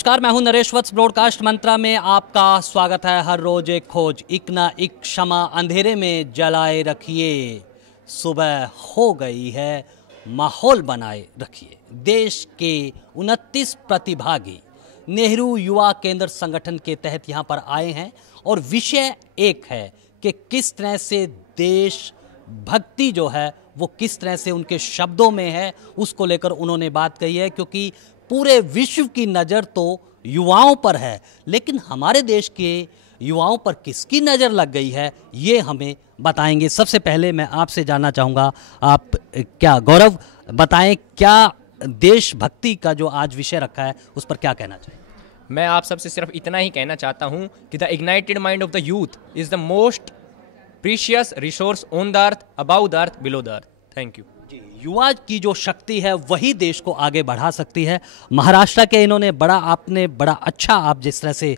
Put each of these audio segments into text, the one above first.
नमस्कार, मैं हूं नरेश वत्स। ब्रॉडकास्ट मंत्रा में आपका स्वागत है। हर रोज एक खोज, एक ना एक क्षमा अंधेरे में जलाए रखिए। सुबह हो गई है, माहौल बनाए रखिए। देश के 29 प्रतिभागी नेहरू युवा केंद्र संगठन के तहत यहाँ पर आए हैं और विषय एक है कि किस तरह से देश भक्ति जो है वो किस तरह से उनके शब्दों में है, उसको लेकर उन्होंने बात कही है। क्योंकि पूरे विश्व की नज़र तो युवाओं पर है, लेकिन हमारे देश के युवाओं पर किसकी नज़र लग गई है ये हमें बताएंगे। सबसे पहले मैं आपसे जानना चाहूँगा, आप क्या गौरव बताएं, क्या देशभक्ति का जो आज विषय रखा है उस पर क्या कहना चाहिए? मैं आप सबसे सिर्फ इतना ही कहना चाहता हूँ कि the ignited mind of the youth is the most precious resource on the earth, about the earth, below the earth. Thank you. युवा की जो शक्ति है वही देश को आगे बढ़ा सकती है। महाराष्ट्र के इन्होंने आपने बड़ा अच्छा आप जिस तरह से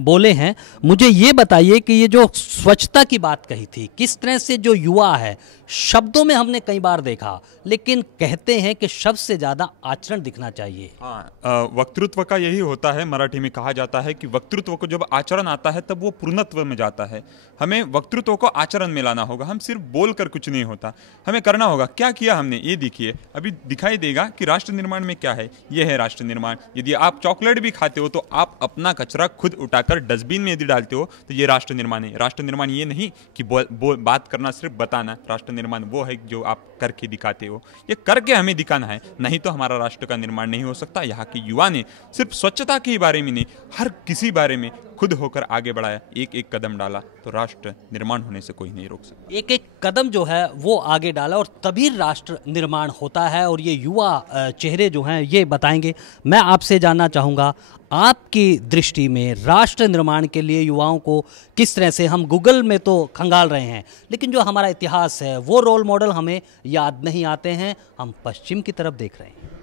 बोले हैं, मुझे ये बताइए कि ये जो स्वच्छता की बात कही थी, किस तरह से जो युवा है, शब्दों में हमने कई बार देखा, लेकिन कहते हैं कि शब्द से ज़्यादा आचरण दिखना चाहिए। हाँ, वक्तृत्व का यही होता है। मराठी में कहा जाता है कि वक्तृत्व को जब आचरण आता है तब वो पूर्णत्व में जाता है। हमें वक्तृत्व को आचरण में लाना होगा। हम सिर्फ बोल कर कुछ नहीं होता, हमें करना होगा। क्या किया हमने ये देखिए, अभी दिखाई देगा कि राष्ट्र निर्माण में क्या है। ये है राष्ट्र निर्माण। यदि आप चॉकलेट भी खाते हो तो आप अपना कचरा खुद उठाकर डस्टबिन में यदि डालते हो तो ये राष्ट्र निर्माण है। राष्ट्र निर्माण ये नहीं कि बात करना, सिर्फ बताना। राष्ट्र निर्माण वो है जो आप करके दिखाते हो। ये करके हमें दिखाना है, नहीं तो हमारा राष्ट्र का निर्माण नहीं हो सकता। यहाँ के युवा ने सिर्फ स्वच्छता के बारे में नहीं, हर किसी बारे में खुद होकर आगे बढ़ाया, एक एक कदम डाला, तो राष्ट्र निर्माण होने से कोई नहीं रोक सकता। एक एक कदम जो है वो आगे डाला और तभी राष्ट्र निर्माण होता है। और ये युवा चेहरे जो हैं ये बताएंगे। मैं आपसे जानना चाहूँगा, आपकी दृष्टि में राष्ट्र निर्माण के लिए युवाओं को किस तरह से, हम गूगल में तो खंगाल रहे हैं, लेकिन जो हमारा इतिहास है वो रोल मॉडल हमें याद नहीं आते हैं, हम पश्चिम की तरफ देख रहे हैं।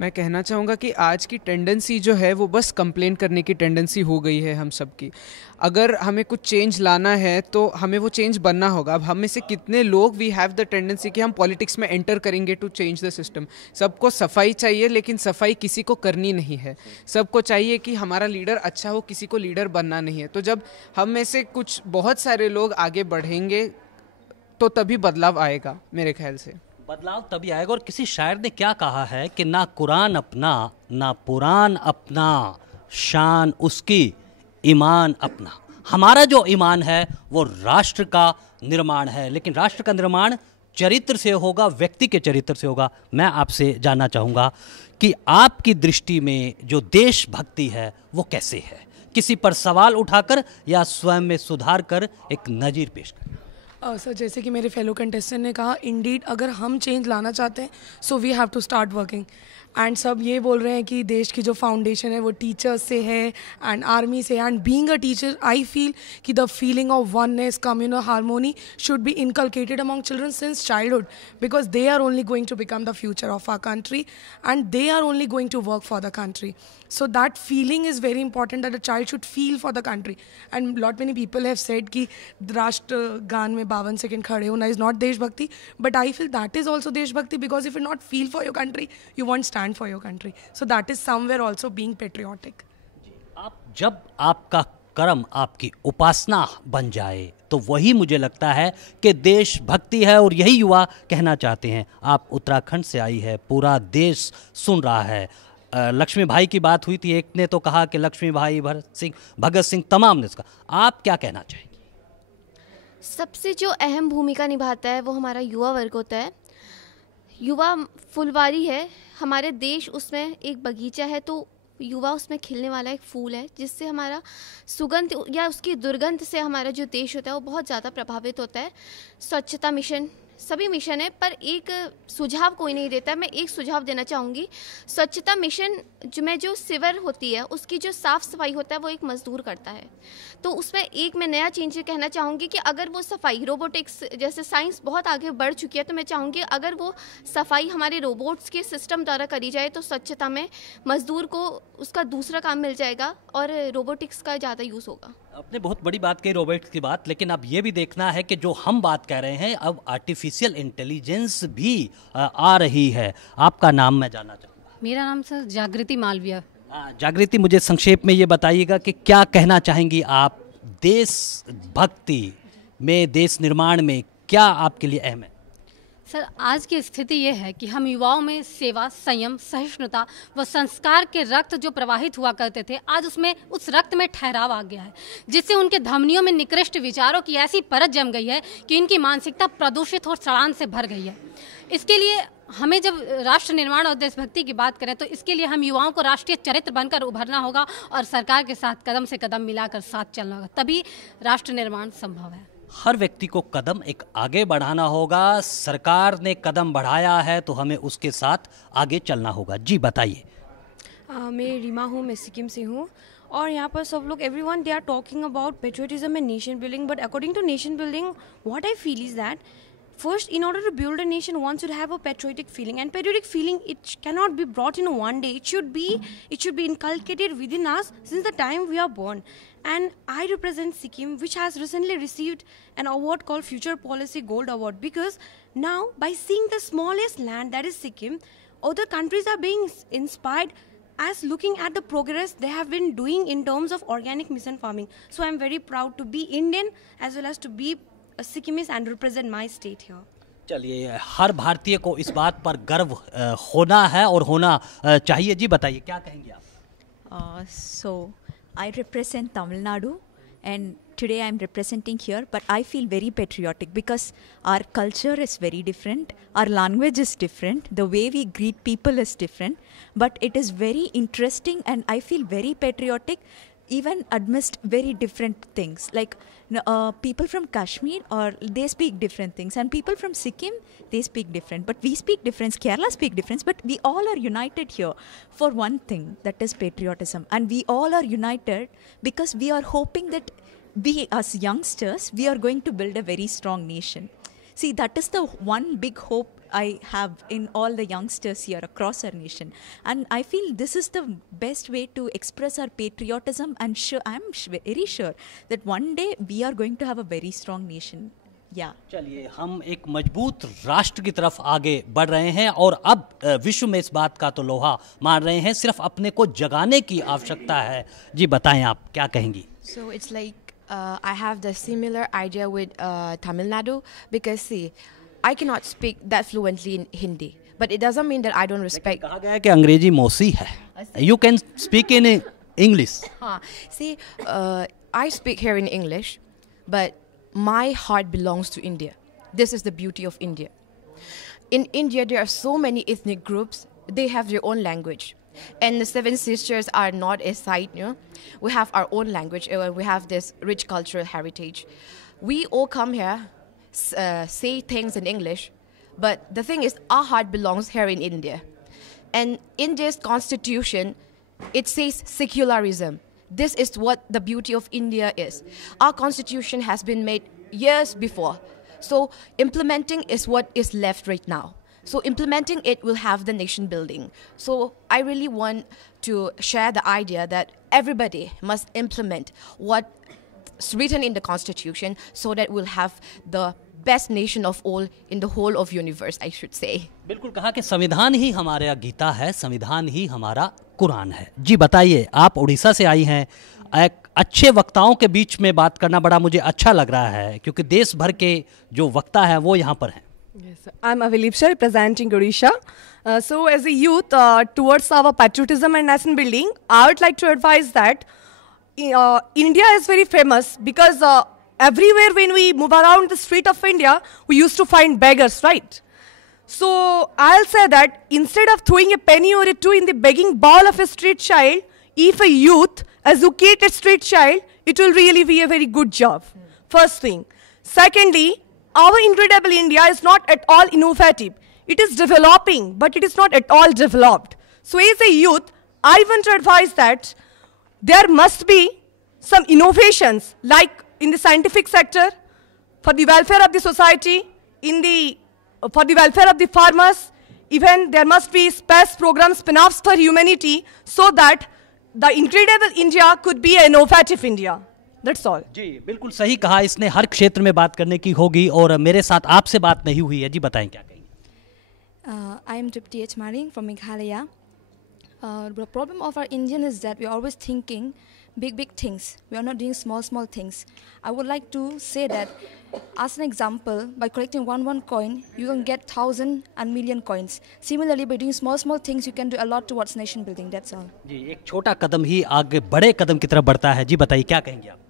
मैं कहना चाहूँगा कि आज की टेंडेंसी जो है वो बस कंप्लेन करने की टेंडेंसी हो गई है हम सब की। अगर हमें कुछ चेंज लाना है तो हमें वो चेंज बनना होगा। अब हम में से कितने लोग वी हैव द टेंडेंसी कि हम पॉलिटिक्स में एंटर करेंगे टू चेंज द सिस्टम। सबको सफाई चाहिए, लेकिन सफाई किसी को करनी नहीं है। सबको चाहिए कि हमारा लीडर अच्छा हो, किसी को लीडर बनना नहीं है। तो जब हम में से कुछ बहुत सारे लोग आगे बढ़ेंगे तो तभी बदलाव आएगा। मेरे ख्याल से बदलाव तभी आएगा। और किसी शायर ने क्या कहा है कि ना कुरान अपना, ना पुराण अपना, शान उसकी, ईमान अपना। हमारा जो ईमान है वो राष्ट्र का निर्माण है, लेकिन राष्ट्र का निर्माण चरित्र से होगा, व्यक्ति के चरित्र से होगा। मैं आपसे जानना चाहूँगा कि आपकी दृष्टि में जो देशभक्ति है वो कैसे है, किसी पर सवाल उठाकर या स्वयं में सुधार कर एक नज़ीर पेश कर। सर, जैसे कि मेरे फेलो कंटेस्टेंट ने कहा, इंडीड अगर हम चेंज लाना चाहते हैं so we have to start working. And सब ये बोल रहे हैं कि देश की जो फाउंडेशन है वो टीचर्स से है एंड आर्मी से। And being a teacher I feel कि the feeling of oneness, communal harmony should be inculcated among children since childhood, because they are only going to become the future of our country and they are only going to work for the country. So that feeling is very important, that a child should feel for the country. And lot many people have said कि राष्ट्र गान में 52 second खड़े होना is not देशभक्ति, but I feel that is also देशभक्ति, because if you not feel for your country, you won't stand for your country. So that is somewhere also being patriotic. आप जब आपका कर्म आपकी उपासना बन जाए तो वही मुझे लगता है कि देशभक्ति है, और यही युवा कहना चाहते हैं। आप उत्तराखंड से आई है, पूरा देश सुन रहा है। लक्ष्मी भाई की बात हुई थी, एक ने तो कहा कि लक्ष्मी भाई, भगत सिंह, तमाम ने इसका। आप क्या कहना चाहेंगे? सबसे जो अहम भूमिका निभाता है वो हमारा युवा वर्ग होता है। युवा फुलवारी है हमारे देश, उसमें एक बगीचा है तो युवा उसमें खिलने वाला एक फूल है, जिससे हमारा सुगंध या उसकी दुर्गंध से हमारा जो देश होता है वो बहुत ज़्यादा प्रभावित होता है। स्वच्छता मिशन, सभी मिशन है, पर एक सुझाव कोई नहीं देता। मैं एक सुझाव देना चाहूँगी। स्वच्छता मिशन में जो सिवर होती है उसकी जो साफ़ सफाई होता है वो एक मजदूर करता है। तो उसमें एक मैं नया चेंज कहना चाहूँगी कि अगर वो सफाई, रोबोटिक्स जैसे साइंस बहुत आगे बढ़ चुकी है, तो मैं चाहूँगी अगर वो सफाई हमारे रोबोट्स के सिस्टम द्वारा करी जाए तो स्वच्छता में मजदूर को उसका दूसरा काम मिल जाएगा और रोबोटिक्स का ज़्यादा यूज़ होगा। आपने बहुत बड़ी बात कही, रोबोट्स की बात, लेकिन अब ये भी देखना है कि जो हम बात कर रहे हैं अब आर्टिफिशियल इंटेलिजेंस भी आ रही है। आपका नाम मैं जानना चाहूँगा। मेरा नाम सर जागृति मालविया। जागृति, मुझे संक्षेप में ये बताइएगा कि क्या कहना चाहेंगी आप, देशभक्ति में, देश निर्माण में क्या आपके लिए अहम है? सर, आज की स्थिति ये है कि हम युवाओं में सेवा, संयम, सहिष्णुता व संस्कार के रक्त जो प्रवाहित हुआ करते थे, आज उसमें उस रक्त में ठहराव आ गया है, जिससे उनके धमनियों में निकृष्ट विचारों की ऐसी परत जम गई है कि इनकी मानसिकता प्रदूषित और सड़ान से भर गई है। इसके लिए हमें जब राष्ट्र निर्माण और देशभक्ति की बात करें तो इसके लिए हम युवाओं को राष्ट्रीय चरित्र बनकर उभरना होगा और सरकार के साथ कदम से कदम मिलाकर साथ चलना होगा, तभी राष्ट्र निर्माण संभव है। हर व्यक्ति को कदम एक आगे बढ़ाना होगा। सरकार ने कदम बढ़ाया है तो हमें उसके साथ आगे चलना होगा। जी बताइए। मैं रीमा हूँ, मैं सिक्किम से हूँ और यहाँ पर सब लोग everyone they are talking about patriotism and nation building, but according to nation building what I feel is that first, in order to build a nation, one should have a patriotic feeling, and patriotic feeling, it cannot be brought in one day. It should be inculcated within us since the time we are born. And I represent Sikkim, which has recently received an award called Future Policy Gold Award, because now by seeing the smallest land, that is Sikkim, other countries are being inspired as looking at the progress they have been doing in terms of organic mission farming. So I'm very proud to be Indian as well as to be a Sikkimese and represent my state here. चलिए, हर भारतीय को इस बात पर गर्व होना है और होना चाहिए। जी बताइए, क्या कहेंगे आप? So I represent Tamil Nadu and today I am representing here, but I feel very patriotic because our culture is very different, our language is different, the way we greet people is different, but it is very interesting and I feel very patriotic even amidst very different things. Like people from Kashmir, or they speak different things, and people from Sikkim, they speak different, but we speak different, Kerala speak different, but we all are united here for one thing, that is patriotism. And we all are united because we are hoping that we as youngsters, we are going to build a very strong nation. See, that is the one big hope I have in all the youngsters here across our nation. And I feel this is the best way to express our patriotism, and I am very sure that one day we are going to have a very strong nation. Yeah. चलिए, हम एक मजबूत राष्ट्र की तरफ आगे बढ़ रहे हैं और अब विश्व में इस बात का तो लोहा मार रहे हैं, सिर्फ अपने को जगाने की आवश्यकता है। जी बताएं, आप क्या कहेंगी? So it's like I have the similar idea with Tamil Nadu, because see, I cannot speak that fluently in Hindi, but it doesn't mean that I don't respect. कहा गया है कि अंग्रेजी मौसी है. You can speak in English. See, I speak here in English, but my heart belongs to India. This is the beauty of India. In India, there are so many ethnic groups. They have their own language. And the Seven Sisters are not a side, you know. We have our own language. We have this rich cultural heritage. We all come here, say things in English, but the thing is, our heart belongs here in India. And India's constitution, it says secularism. This is what the beauty of India is. Our constitution has been made years before. So implementing is what is left right now. So implementing it will have the nation building. So I really want to share the idea that everybody must implement what's written in the constitution so that we'll have the best nation of all in the whole of universe, I should say. बिल्कुल कहा कि संविधान ही हमारा गीता है, संविधान ही हमारा कुरान है। जी बताइए, आप उड़ीसा से आई हैं, एक अच्छे वक्ताओं के बीच में बात करना बड़ा मुझे अच्छा लग रहा है, क्योंकि देश भर के जो वक्ता हैं वो यहाँ पर हैं। Yes, I'm Avilipsha representing Odisha. So as a youth, towards our patriotism and nation building, I would like to advise that India is very famous because everywhere when we move around the street of India, we used to find beggars, right? So I'll say that instead of throwing a penny or a two in the begging bowl of a street child, if a youth educate a street child, it will really be a very good job. First thing. Secondly, our incredible India is not at all innovative. It is developing, but it is not at all developed. So as a youth, I want to advise that there must be some innovations, like in the scientific sector, for the welfare of the society, for the welfare of the farmers. Even there must be space programs, spin-offs for humanity, so that the incredible India could be an innovative India. That's all. जी बिल्कुल सही कहा इसने, हर क्षेत्र में बात करने की होगी और मेरे साथ आपसे बात नहीं हुई है। जी बताएं क्या कहेंगे? I am Tripti H. Maring from Meghalaya. The problem of our Indian is that we are always thinking big things. We are not doing small things. I would like to say that, as an example, by collecting one coin, you can get 1,000 and million coins. Similarly, by doing small things, you can do a lot towards nation building. That's all. जी, एक छोटा कदम ही आगे बड़े कदम की तरफ बढ़ता है। जी बताइए, क्या कहेंगे आप?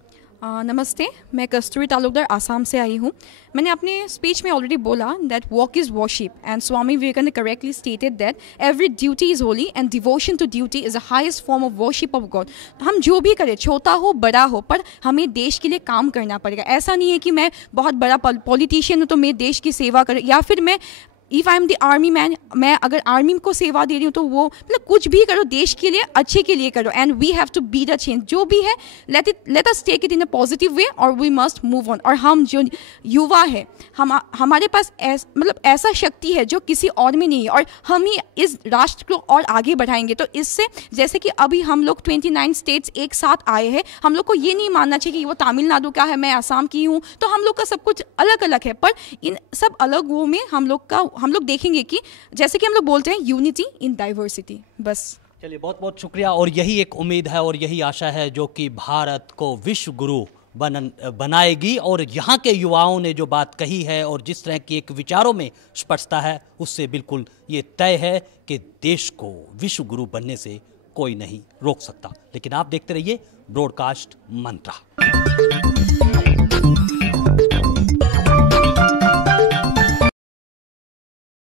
नमस्ते, मैं कस्तूरी तालुकदार आसाम से आई हूँ। मैंने अपने स्पीच में ऑलरेडी बोला that work is worship and Swami Vivekananda correctly stated that every duty is holy and devotion to duty is the highest form of worship of God. हम जो भी करें, छोटा हो बड़ा हो, पर हमें देश के लिए काम करना पड़ेगा। ऐसा नहीं है कि मैं बहुत बड़ा पॉलिटिशियन हूँ तो मैं देश की सेवा करूँ, या फिर मैं if I am the army man, मैं अगर आर्मी को सेवा दे रही हूँ तो वो मतलब कुछ भी करो देश के लिए, अच्छे के लिए करो। And we have to be the change. जो भी है let us take it in a positive way और वी मस्ट मूव ऑन। और हम जो युवा है, हमारे पास मतलब ऐसा शक्ति है जो किसी और में नहीं है, और हम ही इस राष्ट्र को और आगे बढ़ाएंगे। तो इससे जैसे कि अभी हम लोग 29 स्टेट्स एक साथ आए हैं, हम लोग को ये नहीं मानना चाहिए कि वो तमिलनाडु का है, मैं आसाम की हूँ, तो हम लोग का सब कुछ अलग अलग है। पर इन सब अलग वो में हम लोग देखेंगे कि जैसे कि हम लोग बोलते हैं यूनिटी इन डाइवर्सिटी। बस चलिए, बहुत बहुत शुक्रिया। और यही एक उम्मीद है और यही आशा है जो कि भारत को विश्व गुरु बनाएगी। और यहाँ के युवाओं ने जो बात कही है और जिस तरह की एक विचारों में स्पष्टता है, उससे बिल्कुल ये तय है कि देश को विश्व गुरु बनने से कोई नहीं रोक सकता। लेकिन आप देखते रहिए ब्रॉडकास्ट मंत्रा।